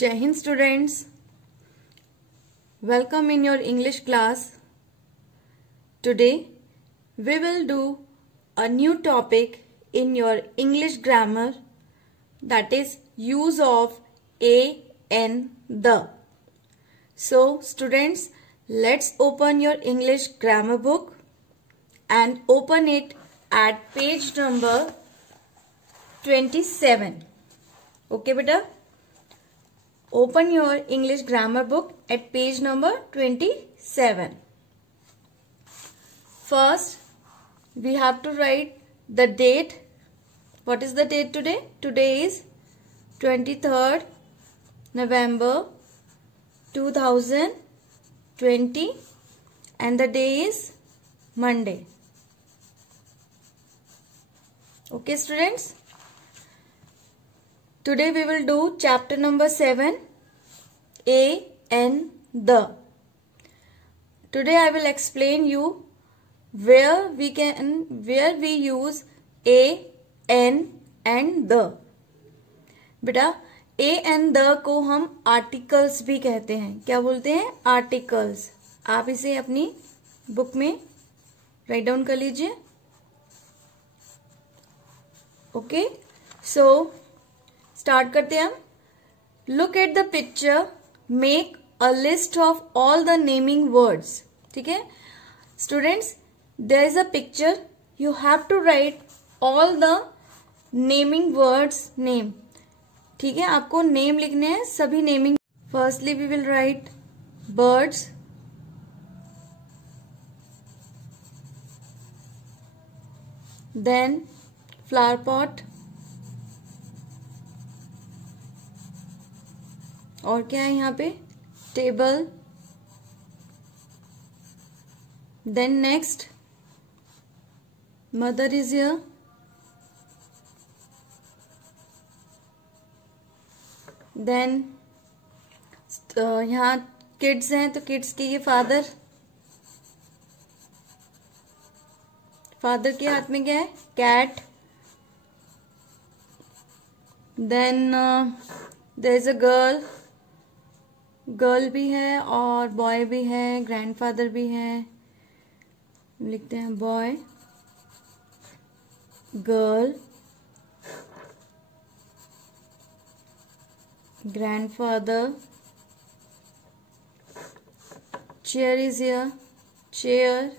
Jai Hind students, welcome in your English class. Today we will do a new topic in your English grammar, that is use of a and the. So students, let's open your English grammar book and open it at page number 27. Okay beta? Open your English grammar book at page number 27. First, we have to write the date. What is the date today? Today is 23rd November 2020 and the day is Monday. Okay students? Today we will do chapter number 7, A and the. Today I will explain you where we use a, an and the. बेटा a and the को हम articles भी कहते हैं. क्या बोलते हैं? Articles. आप इसे अपनी बुक में राइट डाउन कर लीजिए. ओके, सो स्टार्ट करते हैं हम. Look at the picture, make a list of all the naming words. ठीक है students, there is a picture, you have to write all the naming words name. ठीक है, आपको नेम लिखने हैं, सभी naming. Firstly we will write birds, then flower pot, और क्या है यहाँ पे? Table. Then next mother is here. Then यहाँ किड्स हैं तो किड्स के ये फादर. फादर के हाथ में क्या है? Cat. Then there is a girl. Girl भी है और बॉय भी है, ग्रैंडफादर भी है. लिखते हैं boy, girl, grandfather. Chair is here, chair,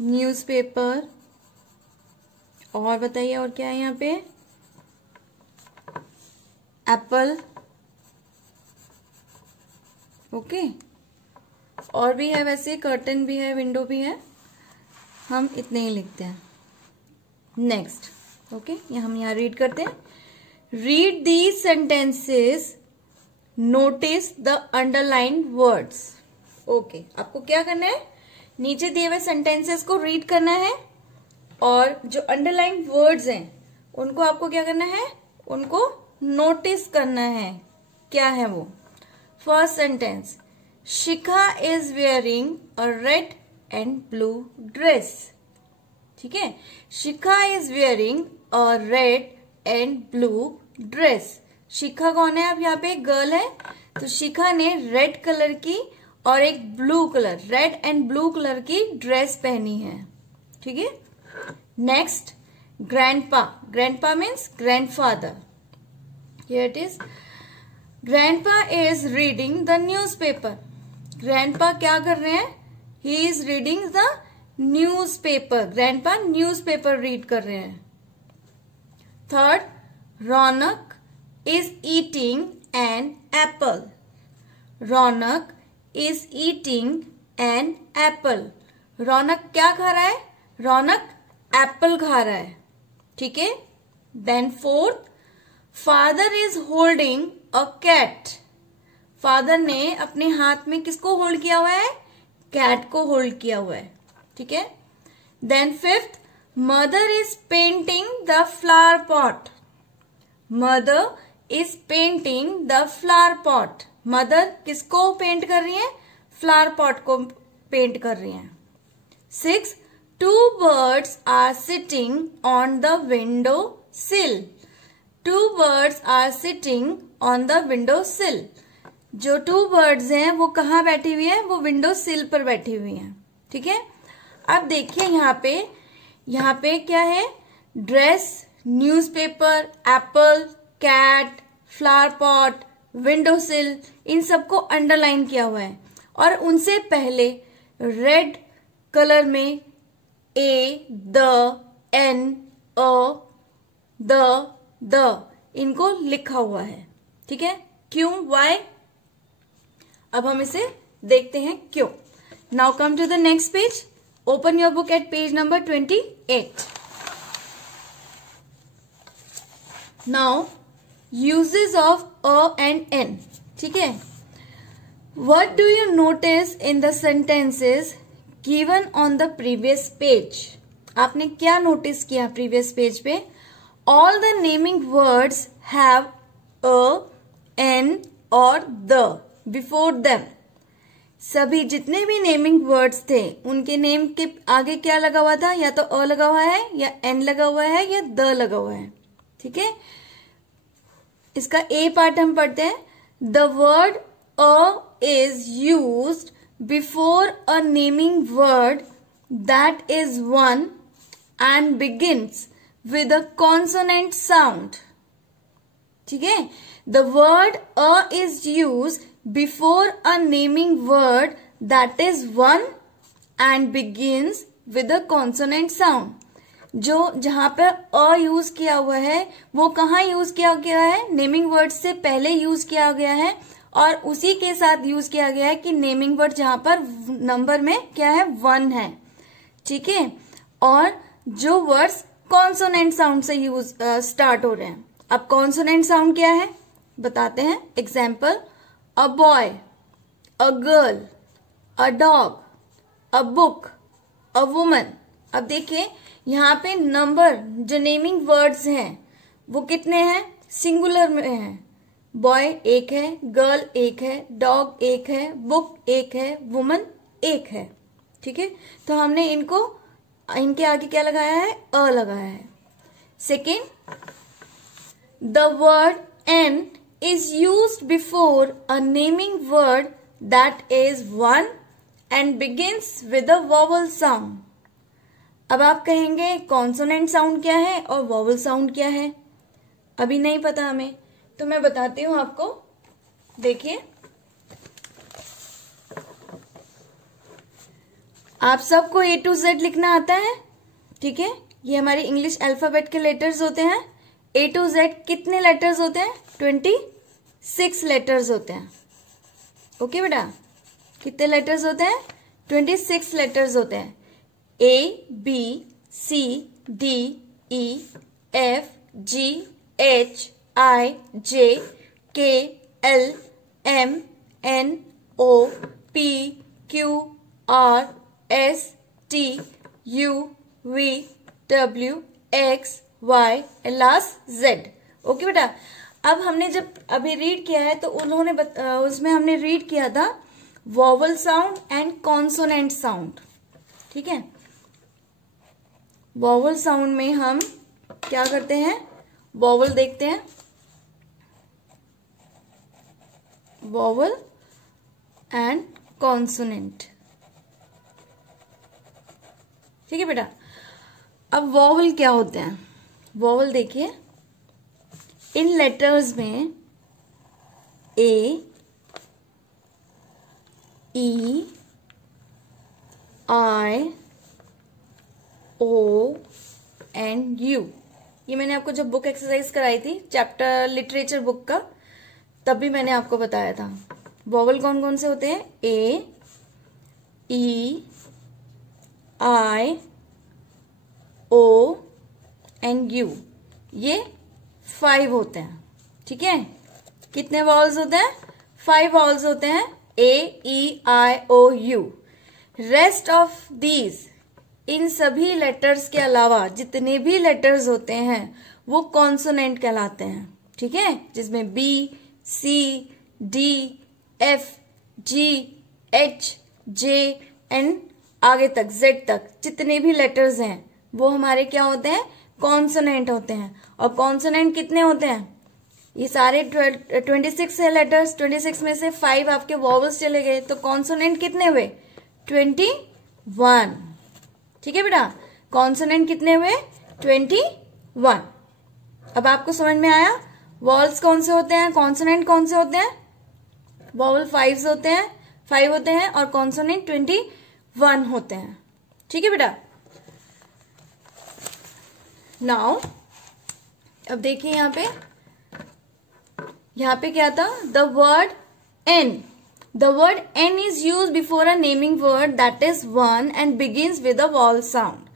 newspaper. और बताइए और क्या है यहाँ पे? एप्पल. ओके, और भी है, वैसे कर्टन भी है, विंडो भी है. हम इतने ही लिखते हैं. नेक्स्ट. ओके, हम यहाँ रीड करते हैं. Read these sentences, notice the underlined words. Okay, आपको क्या करना है? नीचे दिए हुए सेंटेंसेस को रीड करना है और जो अंडरलाइंड वर्ड्स हैं उनको आपको क्या करना है? उनको नोटिस करना है. क्या है वो? First sentence, Shikha is wearing a red and blue dress. ठीक है, Shikha is wearing a red and blue dress. Shikha कौन है? अब यहाँ पे एक गर्ल है, तो शिखा ने रेड कलर की और एक blue colour, red and blue colour की ड्रेस पहनी है. ठीक है. Next, grandpa. Grandpa means grandfather. Here it is. Grandpa is reading the newspaper. Grandpa क्या कर रहे हैं? He is reading the newspaper. Grandpa newspaper read कर रहे हैं. Third, Raunak is eating an apple. Raunak is eating an apple. Raunak क्या खा रहा है? रौनक एप्पल खा रहा है. ठीक है. Then fourth, father is holding a cat. Father ने अपने हाथ में किसको होल्ड किया हुआ है? कैट को होल्ड किया हुआ है. ठीक है. Then fifth, mother is painting the flower pot. Mother is painting the flower pot. Mother किसको पेंट कर रही है? फ्लावर पॉट को पेंट कर रही है. Six, two birds are sitting on the window sill. Two birds are sitting on the window sill. जो 2 birds हैं वो कहाँ बैठी हुई हैं? वो विंडो सिल पर बैठी हुई हैं। ठीक है, अब देखिए यहाँ पे क्या है? Dress, newspaper, apple, cat, flower pot, window sill, इन सबको अंडरलाइन किया हुआ है और उनसे पहले रेड कलर में ए, द, एन, अ, द इनको लिखा हुआ है। ठीक है, क्यों? वाई? अब हम इसे देखते हैं क्यों। Now come to the next page. Open your book at page number 28। Now uses of a and an. ठीक है, what do you notice in the sentences given on the previous page? आपने क्या नोटिस किया previous page पे? All the naming words have a, an और the before them. सभी जितने भी नेमिंग वर्ड्स थे उनके नेम के आगे क्या लगा हुआ था? या तो अ लगा हुआ है, या एन लगा हुआ है, या द लगा हुआ है। ठीक है, इसका ए पार्ट हम पढ़ते हैं। The word a is used before a naming word that is one and begins with a consonant sound. ठीक है, the word a is used before a naming word that is one and begins with a consonant sound. जो जहां पर अ use किया हुआ है वो कहाँ यूज किया गया है? नेमिंग वर्ड से पहले यूज किया गया है और उसी के साथ यूज किया गया है कि नेमिंग वर्ड जहां पर नंबर में क्या है? 1 है। ठीक है, और जो वर्ड्स कॉन्सोनेंट साउंड से यूज स्टार्ट हो रहे हैं। अब कॉन्सोनेंट साउंड क्या है बताते हैं। Example, a boy, a girl, a dog, a book, a woman. अब देखिए यहाँ पे नंबर जो नेमिंग वर्ड्स हैं वो कितने हैं? सिंगुलर में हैं। बॉय 1 है, गर्ल 1 है, डॉग 1 है, बुक 1 है, वुमन 1 है। ठीक है, तो हमने इनके आगे क्या लगाया है? अ लगाया है। Second, the word an is used before a naming word that is one and begins with a vowel sound. अब आप कहेंगे कॉन्सोनेंट साउंड क्या है और वॉवल साउंड क्या है? अभी नहीं पता हमें, तो मैं बताती हूं आपको। देखिए, आप सबको A to Z लिखना आता है। ठीक है, ये हमारे इंग्लिश अल्फाबेट के लेटर्स होते हैं। A to Z कितने लेटर्स होते हैं? 26 लेटर्स होते हैं। ओके बेटा, कितने लेटर्स होते हैं? 26 लेटर्स होते हैं। A, B, C, D, E, F, G, H, I, J, K, L, M, N, O, P, Q, R, S, T, U, V, W, X, Y, and last Z. Okay बेटा, अब हमने जब अभी read किया है तो उसमें हमने रीड किया था vowel sound and consonant sound. ठीक है, वॉवल साउंड में हम क्या करते हैं? वॉवल देखते हैं, वॉवल एंड कॉन्सोनेंट। ठीक है बेटा, अब वॉवल क्या होते हैं? वॉवल देखिए, इन लेटर्स में ए, ई, आई, ओ एंड यू। ये मैंने आपको जब बुक एक्सरसाइज कराई थी चैप्टर लिटरेचर बुक का, तब भी मैंने आपको बताया था वॉवल कौन कौन से होते हैं। ए, ई, आई, ओ एंड यू, ये 5 होते हैं। ठीक है, कितने वॉवल्स होते हैं? 5 वॉवल्स होते हैं। ए, ई, आई, ओ, यू। रेस्ट ऑफ दीज, इन सभी लेटर्स के अलावा जितने भी लेटर्स होते हैं वो कॉन्सोनेंट कहलाते हैं। ठीक है, जिसमें B, C, D, F, G, H, J and आगे तक जेड तक जितने भी लेटर्स हैं वो हमारे क्या होते हैं? कॉन्सोनेंट होते हैं। और कॉन्सोनेंट कितने होते हैं? ये सारे 26 है लेटर्स, 26 में से 5 आपके वॉवल्स चले गए, तो कॉन्सोनेंट कितने हुए? 21। ठीक है बेटा, कॉन्सोनेंट कितने हुए? 21। अब आपको समझ में आया वॉवल्स कौन से होते हैं, कॉन्सोनेंट कौन से होते हैं? वॉवल 5 होते हैं और कॉन्सोनेंट 21 होते हैं। ठीक है बेटा। नाउ अब देखिए यहाँ पे क्या था? The word an. The word an is use before a naming word that is 1 and begins with a vowel sound.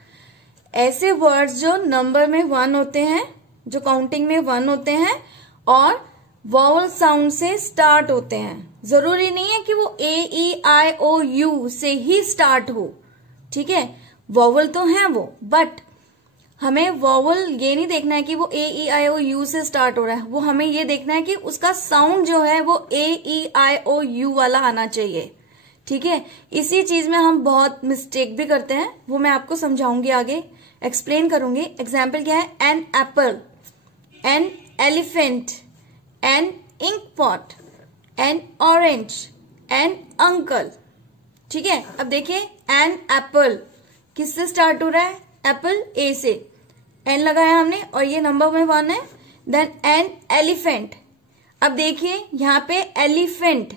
ऐसे वर्ड्स जो नंबर में 1 होते हैं, जो काउंटिंग में 1 होते हैं और वॉवल साउंड से स्टार्ट होते हैं। जरूरी नहीं है कि वो AEIOU से ही स्टार्ट हो, ठीक है, वॉवल तो है वो, बट हमें वॉवल ये नहीं देखना है कि वो AEIOU से स्टार्ट हो रहा है, वो हमें ये देखना है कि उसका साउंड जो है वो AEIOU वाला आना चाहिए। ठीक है, इसी चीज में हम बहुत मिस्टेक भी करते हैं, वो मैं आपको समझाऊंगी आगे, एक्सप्लेन करूंगी। एग्जाम्पल क्या है? An apple, an elephant, an ink pot, an orange, an uncle. ठीक है, अब देखिए एन एप्पल किससे स्टार्ट हो रहा है? एप्पल ए से, एन लगाया हमने और ये नंबर में 1 है। Then an elephant. अब देखिए यहाँ पे एलिफेंट,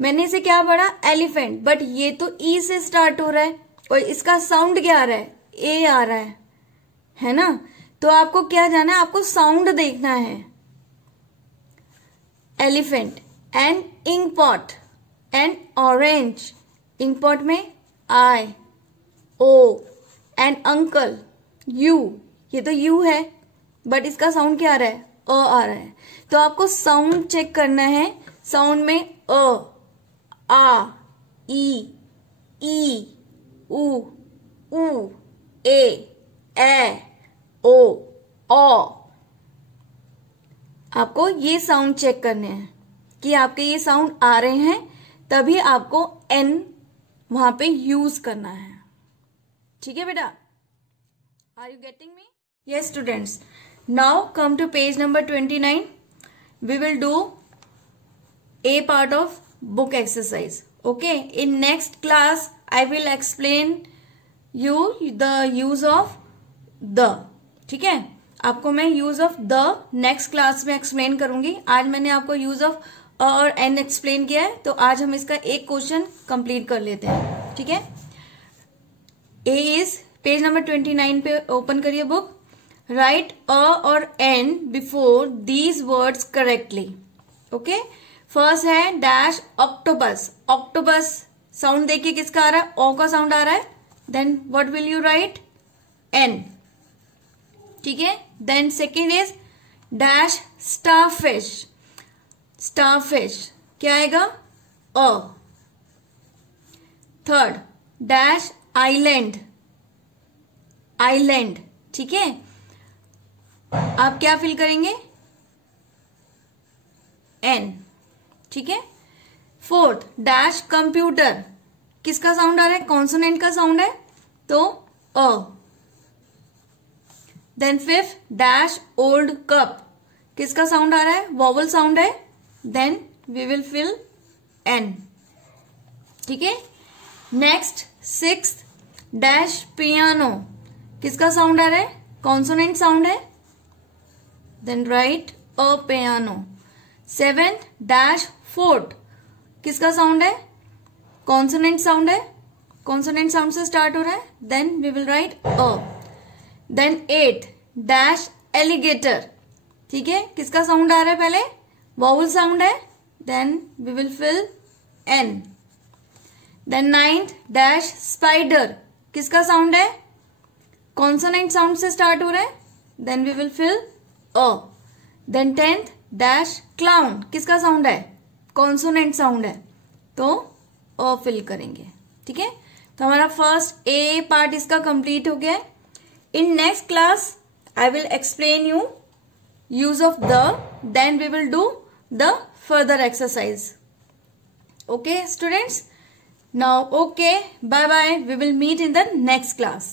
मैंने इसे क्या पढ़ा? एलिफेंट, बट ये तो ई से स्टार्ट हो रहा है और इसका साउंड क्या आ रहा है? ए आ रहा है ना? तो आपको क्या जाना है? आपको साउंड देखना है। Elephant, an ink pot, an orange, ink pot में I O, an uncle U, ये तो यू है बट इसका साउंड क्या आ रहा है? अ आ रहा है। तो आपको साउंड चेक करना है। साउंड में अ, आ, ई उ, ए, ओ, आपको ये साउंड चेक करने हैं कि आपके ये साउंड आ रहे हैं, तभी आपको एन वहां पे यूज करना है। ठीक है बेटा, are you getting me? Yes students, now come to page number 29. We will do A part of book exercise. Okay, in next class I will explain you the use of the. ठीक है, आपको मैं use of the next class में explain करूंगी। आज मैंने आपको use of a और एन एक्सप्लेन किया है, तो आज हम इसका एक क्वेश्चन कंप्लीट कर लेते हैं। ठीक है, ए इज पेज नंबर 29 पे ओपन करिए बुक। राइट अ और an before these words correctly. Okay, first है डैश ऑक्टोपस। ऑक्टोपस साउंड देखिए किसका आ रहा है? ओ का साउंड आ रहा है। Then what will you write? An. ठीक है, then second is dash starfish. Starfish क्या आएगा? A. Third dash island. Island. ठीक है, आप क्या फिल करेंगे? एन। ठीक है, फोर्थ डैश कंप्यूटर। किसका साउंड आ रहा है? कॉन्सोनेंट का साउंड है, तो a. Then fifth dash old cup. किसका साउंड आ रहा है? वॉवल साउंड है, then we will fill an. ठीक है, नेक्स्ट सिक्स्थ डैश पियानो। किसका साउंड आ रहा है? कॉन्सोनेंट साउंड है, then write a piano. Seventh dash fourth. किसका साउंड है? कॉन्सोनेंट साउंड है, कॉन्सोनेंट साउंड से स्टार्ट हो रहा है, then we will write a. Then eight dash alligator. ठीक है, किसका साउंड आ रहा है? पहले वॉवल साउंड है, then we will fill an. Then ninth dash spider. किसका साउंड है? कॉन्सोनेंट साउंड से स्टार्ट हो रहा है, then we will fill a. Then tenth dash clown. किसका साउंड है? कॉन्सोनेंट साउंड है, तो अ फिल करेंगे। ठीक है, तो हमारा फर्स्ट ए पार्ट इसका कंप्लीट हो गया है। In next class I will explain you use of the, then we will do the further exercise. Okay students, now okay, bye bye, we will meet in the next class.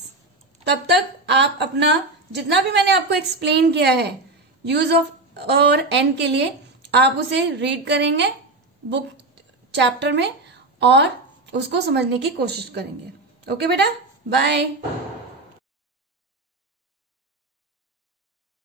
तब तक आप अपना जितना भी मैंने आपको एक्सप्लेन किया है, यूज ऑफ और एन के लिए आप उसे रीड करेंगे बुक चैप्टर में और उसको समझने की कोशिश करेंगे। ओके बेटा, बाय।